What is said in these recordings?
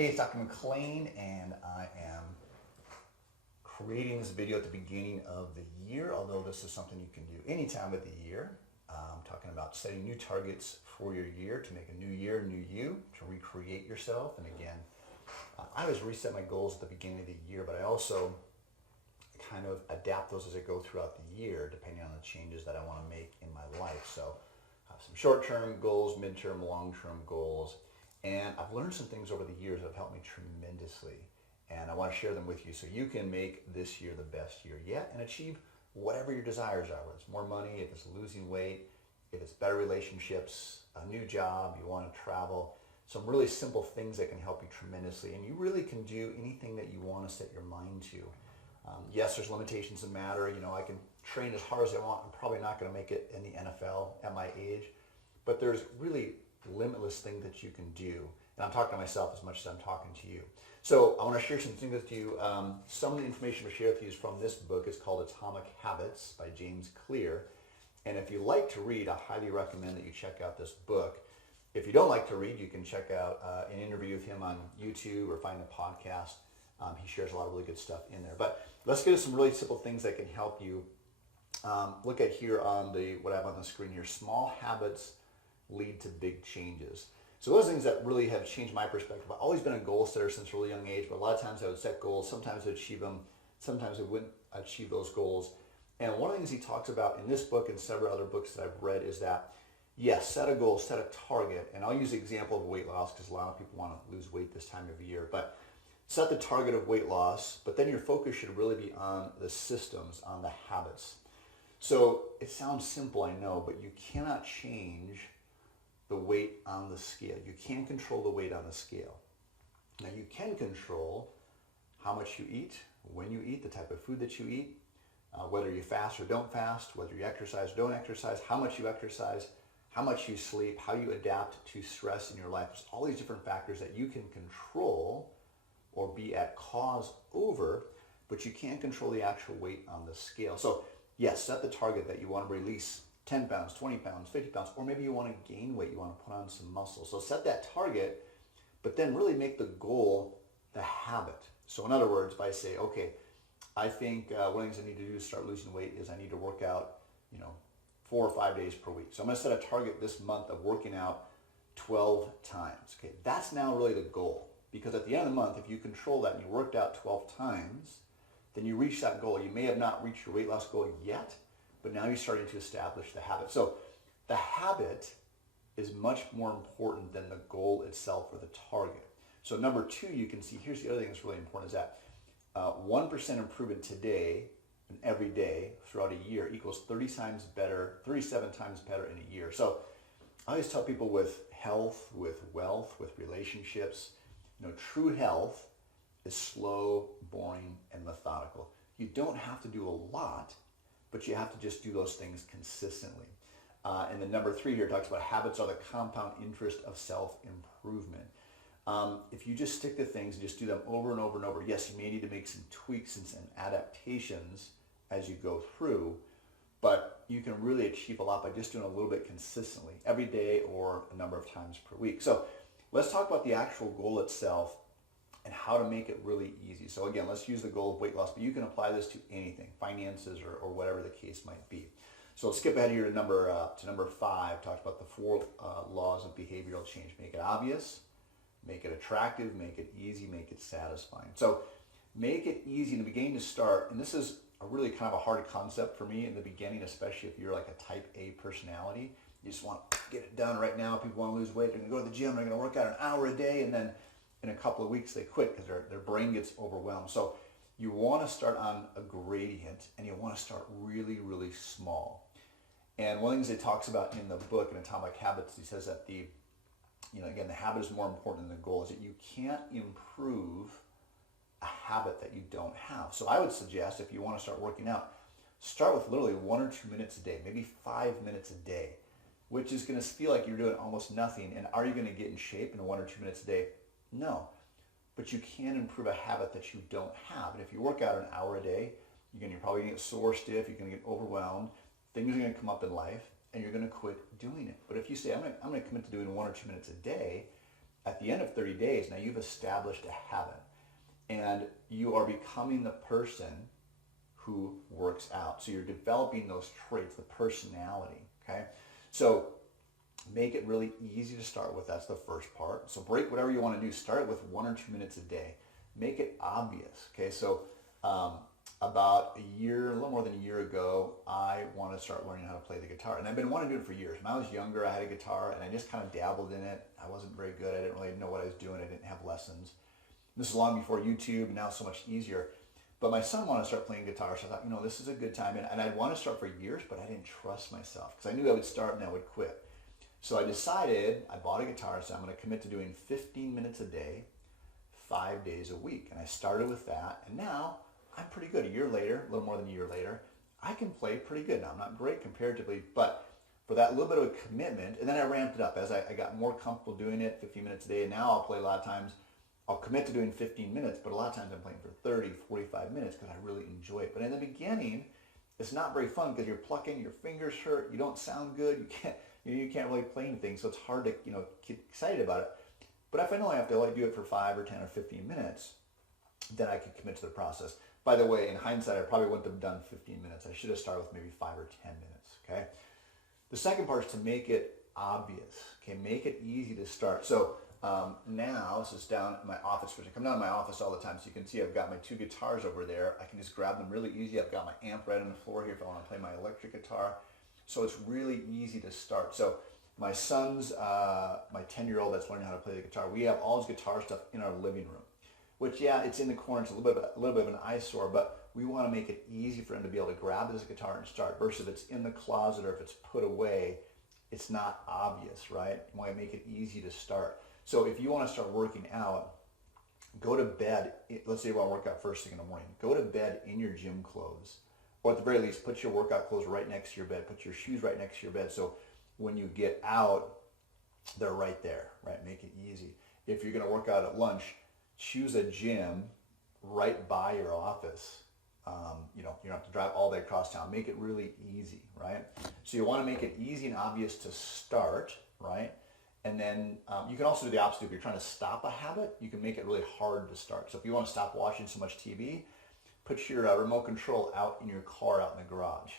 Hey, it's Dr. McLean, and I am creating this video at the beginning of the year, although this is something you can do any time of the year. I'm talking about setting new targets for your year to make a new year, new you, to recreate yourself. And again, I always reset my goals at the beginning of the year, but I also kind of adapt those as I go throughout the year, depending on the changes that I want to make in my life. So I have some short-term goals, mid-term, long-term goals. And I've learned some things over the years that have helped me tremendously. And I want to share them with you so you can make this year the best year yet and achieve whatever your desires are, whether it's more money, if it's losing weight, if it's better relationships, a new job, you want to travel. Some really simple things that can help you tremendously. And you really can do anything that you want to set your mind to. Yes, there's limitations in matter. You know, I can train as hard as I want. I'm probably not going to make it in the NFL at my age. But there's really limitless thing that you can do. And I'm talking to myself as much as I'm talking to you. So I want to share some things with you. Some of the information I'm going to share with you is from this book. It's called Atomic Habits by James Clear. And if you like to read, I highly recommend that you check out this book. If you don't like to read, you can check out an interview with him on YouTube or find a podcast. He shares a lot of really good stuff in there. But let's get to some really simple things that can help you. Look at here on what I have on the screen here. Small habits lead to big changes. So those things that really have changed my perspective. I've always been a goal setter since a really young age, but a lot of times I would set goals. Sometimes I'd achieve them. Sometimes I wouldn't achieve those goals. And one of the things he talks about in this book and several other books that I've read is that, yes, set a goal, set a target. And I'll use the example of weight loss because a lot of people want to lose weight this time of year. But set the target of weight loss, but then your focus should really be on the systems, on the habits. So it sounds simple, I know, but you cannot change the weight on the scale. You can't control the weight on the scale. Now you can control how much you eat, when you eat, the type of food that you eat, whether you fast or don't fast, whether you exercise or don't exercise, how much you exercise, how much you sleep, how you adapt to stress in your life. There's all these different factors that you can control or be at cause over, but you can't control the actual weight on the scale. So yes, set the target that you want to release 10 pounds, 20 pounds, 50 pounds, or maybe you want to gain weight, you want to put on some muscle. So set that target, but then really make the goal the habit. So in other words, if I say, okay, I think one of the things I need to do to start losing weight is I need to work out, 4 or 5 days per week. So I'm going to set a target this month of working out 12 times. Okay, that's now really the goal. Because at the end of the month, if you control that and you worked out 12 times, then you reach that goal. You may have not reached your weight loss goal yet, but now you're starting to establish the habit. So the habit is much more important than the goal itself or the target. So number 2, you can see, here's the other thing that's really important, is that 1% improvement today and every day throughout a year equals 37 times better in a year. So I always tell people with health, with wealth, with relationships, true health is slow, boring, and methodical. You don't have to do a lot, but you have to just do those things consistently. And then number 3 here talks about habits are the compound interest of self-improvement. If you just stick to things and just do them over and over and over, yes, you may need to make some tweaks and some adaptations as you go through, but you can really achieve a lot by just doing a little bit consistently every day or a number of times per week. So let's talk about the actual goal itself and how to make it really easy. So again, let's use the goal of weight loss, but you can apply this to anything, finances or whatever the case might be. So let's skip ahead here to number 5. Talks about the 4 laws of behavioral change. Make it obvious, make it attractive, make it easy, make it satisfying. So make it easy in the beginning to start, and this is a really kind of a hard concept for me in the beginning, especially if you're like a type A personality. You just want to get it done right now. People want to lose weight. They're going to go to the gym. They're going to work out an hour a day, and then in a couple of weeks they quit because their brain gets overwhelmed. So you want to start on a gradient, and you want to start really, really small. And one of the things he talks about in the book, in Atomic Habits, he says that the habit is more important than the goal, is that you can't improve a habit that you don't have. So I would suggest if you want to start working out, start with literally 1 or 2 minutes a day, maybe 5 minutes a day, which is going to feel like you're doing almost nothing. And are you going to get in shape in 1 or 2 minutes a day? No. But you can improve a habit that you don't have. And if you work out an hour a day, you're probably going to get sore, stiff, you're going to get overwhelmed, things are going to come up in life, and you're going to quit doing it. But if you say, I'm going to commit to doing 1 or 2 minutes a day, at the end of 30 days, now you've established a habit and you are becoming the person who works out. So you're developing those traits, the personality, okay? So make it really easy to start with. That's the first part. So break whatever you want to do. Start with 1 or 2 minutes a day. Make it obvious, okay? So about a little more than a year ago, I wanted to start learning how to play the guitar. And I've been wanting to do it for years. When I was younger, I had a guitar and I just kind of dabbled in it. I wasn't very good. I didn't really know what I was doing. I didn't have lessons. This is long before YouTube, and now it's so much easier. But my son wanted to start playing guitar, so I thought, this is a good time. And I'd want to start for years, but I didn't trust myself because I knew I would start and I would quit. So I decided, I bought a guitar, so I'm going to commit to doing 15 minutes a day, 5 days a week. And I started with that, and now I'm pretty good. A year later, a little more than a year later, I can play pretty good. Now, I'm not great comparatively, but for that little bit of a commitment, and then I ramped it up as I got more comfortable doing it, 15 minutes a day, and now I'll play a lot of times. I'll commit to doing 15 minutes, but a lot of times I'm playing for 30, 45 minutes because I really enjoy it. But in the beginning, it's not very fun because you're plucking, your fingers hurt, you don't sound good, you can't really play anything, so it's hard to get excited about it. But if I know I have to do it for 5 or 10 or 15 minutes, then I can commit to the process. By the way, in hindsight, I probably wouldn't have done 15 minutes. I should have started with maybe 5 or 10 minutes, okay? The second part is to make it obvious, okay? Make it easy to start. So now, this is down in my office, which I come down to my office all the time, so you can see I've got my 2 guitars over there. I can just grab them really easy. I've got my amp right on the floor here if I want to play my electric guitar. So it's really easy to start. So my son's, my 10-year-old that's learning how to play the guitar, we have all his guitar stuff in our living room, which, yeah, it's in the corner. It's a little bit of an eyesore, but we want to make it easy for him to be able to grab his guitar and start, versus if it's in the closet or if it's put away, it's not obvious, right? You want to make it easy to start. So if you want to start working out, go to bed. Let's say you want to work out first thing in the morning. Go to bed in your gym clothes. Or at the very least, put your workout clothes right next to your bed. Put your shoes right next to your bed. So when you get out, they're right there, right? Make it easy. If you're going to work out at lunch, choose a gym right by your office. You don't have to drive all the way across town. Make it really easy, right? So you want to make it easy and obvious to start, right? And then you can also do the opposite. If you're trying to stop a habit, you can make it really hard to start. So if you want to stop watching so much TV, put your remote control out in your car, out in the garage.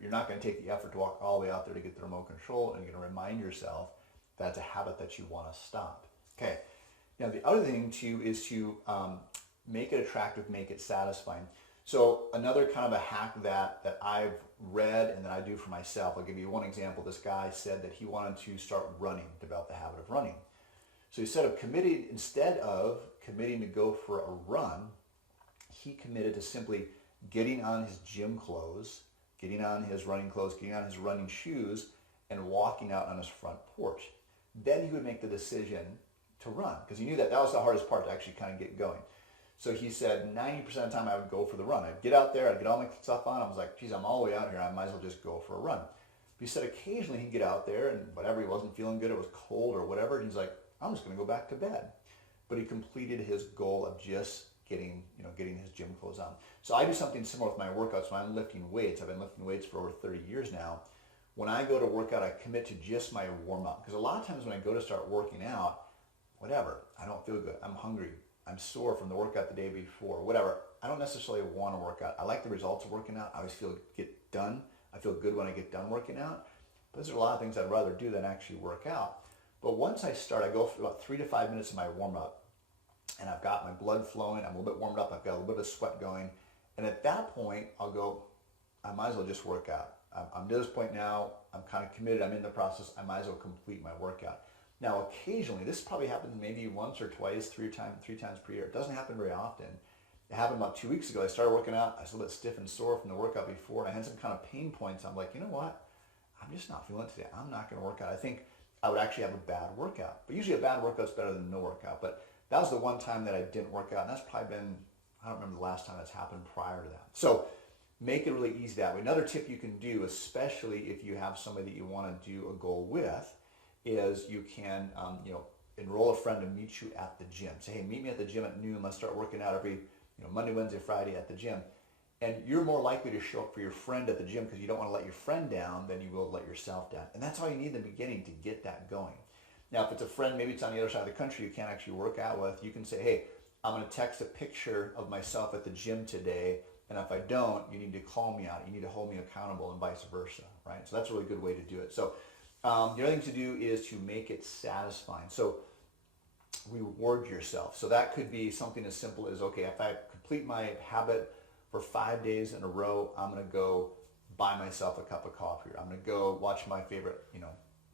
You're not going to take the effort to walk all the way out there to get the remote control, and you're going to remind yourself that's a habit that you want to stop. Okay. Now the other thing too is to make it attractive, make it satisfying. So another kind of a hack that I've read and that I do for myself, I'll give you one example. This guy said that he wanted to start running, develop the habit of running. So instead of committing to go for a run, he committed to simply getting on his gym clothes, getting on his running clothes, getting on his running shoes, and walking out on his front porch. Then he would make the decision to run, because he knew that was the hardest part, to actually kind of get going. So he said 90% of the time I would go for the run. I'd get out there, I'd get all my stuff on. I was like, geez, I'm all the way out here. I might as well just go for a run. But he said occasionally he'd get out there and whatever, he wasn't feeling good, it was cold or whatever. And he's like, I'm just going to go back to bed. But he completed his goal of just getting his gym clothes on. So I do something similar with my workouts when I'm lifting weights. I've been lifting weights for over 30 years now. When I go to work out, I commit to just my warm up. Because a lot of times when I go to start working out, whatever, I don't feel good. I'm hungry. I'm sore from the workout the day before, whatever. I don't necessarily want to work out. I like the results of working out. I always get done. I feel good when I get done working out. But there's a lot of things I'd rather do than actually work out. But once I start, I go for about 3 to 5 minutes of my warm up, and I've got my blood flowing. I'm a little bit warmed up. I've got a little bit of sweat going. And at that point, I'll go, I might as well just work out. I'm to this point now. I'm kind of committed. I'm in the process. I might as well complete my workout. Now, occasionally, this probably happens maybe once or twice, three times per year. It doesn't happen very often. It happened about 2 weeks ago. I started working out. I was a little bit stiff and sore from the workout before, and I had some kind of pain points. I'm like, you know what? I'm just not feeling it today. I'm not going to work out. I think I would actually have a bad workout. But usually a bad workout's better than no workout. But that was the one time that I didn't work out, and that's probably been, I don't remember the last time that's happened prior to that. So make it really easy that way. Another tip you can do, especially if you have somebody that you want to do a goal with, is you can enroll a friend to meet you at the gym. Say, hey, meet me at the gym at noon. Let's start working out every Monday, Wednesday, Friday at the gym. And you're more likely to show up for your friend at the gym because you don't want to let your friend down than you will let yourself down. And that's all you need in the beginning to get that going. Now, if it's a friend, maybe it's on the other side of the country you can't actually work out with, you can say, hey, I'm going to text a picture of myself at the gym today, and if I don't, you need to call me out. You need to hold me accountable, and vice versa, right? So that's a really good way to do it. So the other thing to do is to make it satisfying. So reward yourself. So that could be something as simple as, okay, if I complete my habit for 5 days in a row, I'm going to go buy myself a cup of coffee, or I'm going to go watch my favorite,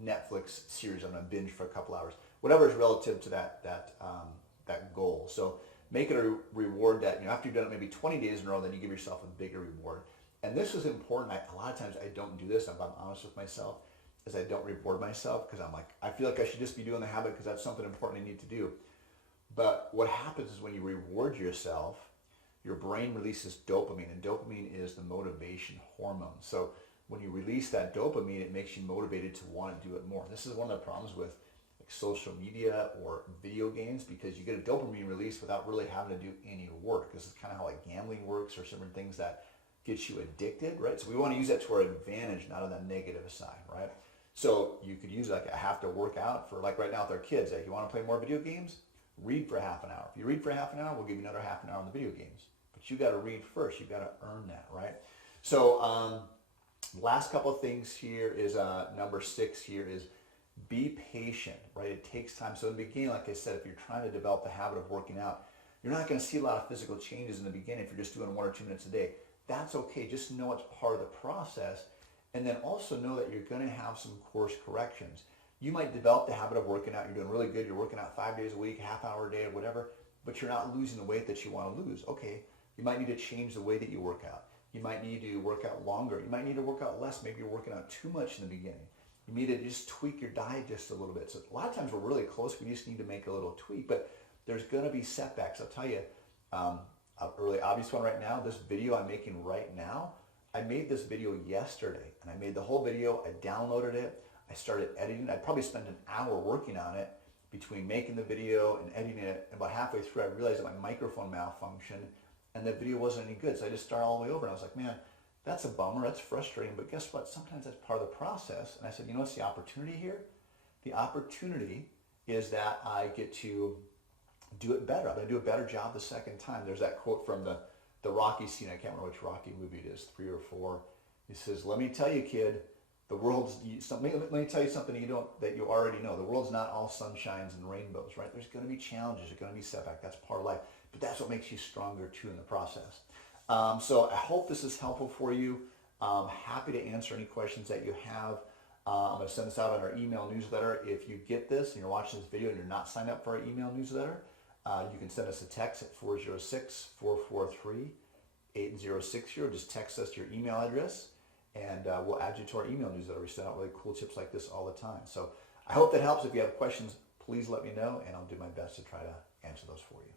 Netflix series. I'm going to binge for a couple hours. Whatever is relative to that goal. So make it a reward that, after you've done it maybe 20 days in a row, then you give yourself a bigger reward. And this is important. A lot of times I don't do this, if I'm honest with myself, is I don't reward myself because I feel like I should just be doing the habit because that's something important I need to do. But what happens is when you reward yourself, your brain releases dopamine, and dopamine is the motivation hormone. So when you release that dopamine, it makes you motivated to want to do it more. This is one of the problems with social media or video games, because you get a dopamine release without really having to do any work. This is kind of how gambling works, or certain things that get you addicted, right? So we want to use that to our advantage, not on the negative side, right? So you could use I have to work out for, like right now with our kids, you want to play more video games? Read for half an hour. If you read for half an hour, we'll give you another half an hour on the video games. But you got to read first. You got to earn that, right? So last couple of things here is number 6 here is be patient, right? It takes time. So in the beginning, like I said, if you're trying to develop the habit of working out, you're not going to see a lot of physical changes in the beginning if you're just doing 1 or 2 minutes a day. That's okay. Just know it's part of the process. And then also know that you're going to have some course corrections. You might develop the habit of working out. You're doing really good. You're working out 5 days a week, half hour a day or whatever, but you're not losing the weight that you want to lose. Okay, you might need to change the way that you work out. You might need to work out longer. You might need to work out less. Maybe you're working out too much in the beginning. You need to just tweak your diet just a little bit. So a lot of times we're really close. We just need to make a little tweak, but there's going to be setbacks. I'll tell you, a really obvious one right now, this video I'm making right now, I made this video yesterday, and I made the whole video. I downloaded it. I started editing. I probably spent an hour working on it between making the video and editing it. And about halfway through, I realized that my microphone malfunctioned and the video wasn't any good. So I just started all the way over, and I was like, man, that's a bummer. That's frustrating. But guess what? Sometimes that's part of the process. And I said, what's the opportunity here? The opportunity is that I get to do it better. I'm going to do a better job the second time. There's that quote from the Rocky scene. I can't remember which Rocky movie it is, 3 or 4. He says, let me tell you, kid, the world's something. Let me tell you something that you already know. The world's not all sunshines and rainbows, right? There's going to be challenges. There's going to be setbacks. That's part of life. But that's what makes you stronger too in the process. So I hope this is helpful for you. Happy to answer any questions that you have. I'm going to send this out on our email newsletter. If you get this and you're watching this video and you're not signed up for our email newsletter, you can send us a text at 406-443-8060. Just text us your email address, and we'll add you to our email newsletter. We send out really cool tips like this all the time. So I hope that helps. If you have questions, please let me know, and I'll do my best to try to answer those for you.